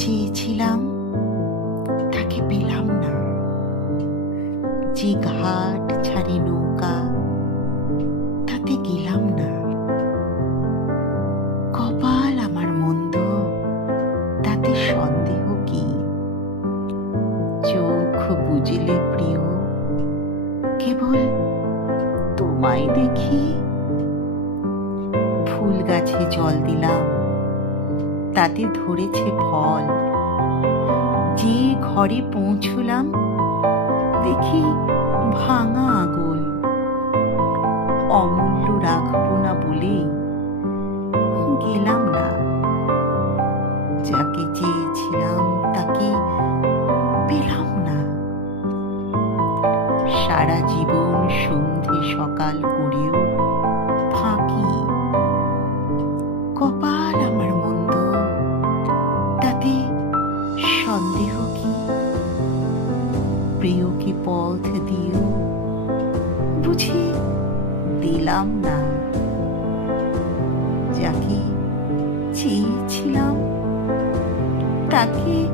খুঁজলাম তাকে পেলাম না। যে ঘাট ছাড়ি নৌকা, তাতে গেলাম না। কপাল আমার মন্দ, তাতে সন্দেহ কি? চোখ বুঝলে প্রিয়, কেবল তোমায় দেখি। ফুল গাছে জল দিলাম তাতে ধরেছে ফল। যে ঘরে পৌঁছলাম, দেখি ভাঙা আগল। অমূল্য রাখব না বলে গেলাম না। যাকে চেয়েছিলাম তাকে পেলাম না। সারা জীবন সন্ধে সকাল সন্দেহ কি? প্রিয় কি পথ দিও? বুঝি দিলাম না। যাকে চেয়েছিলাম তাকে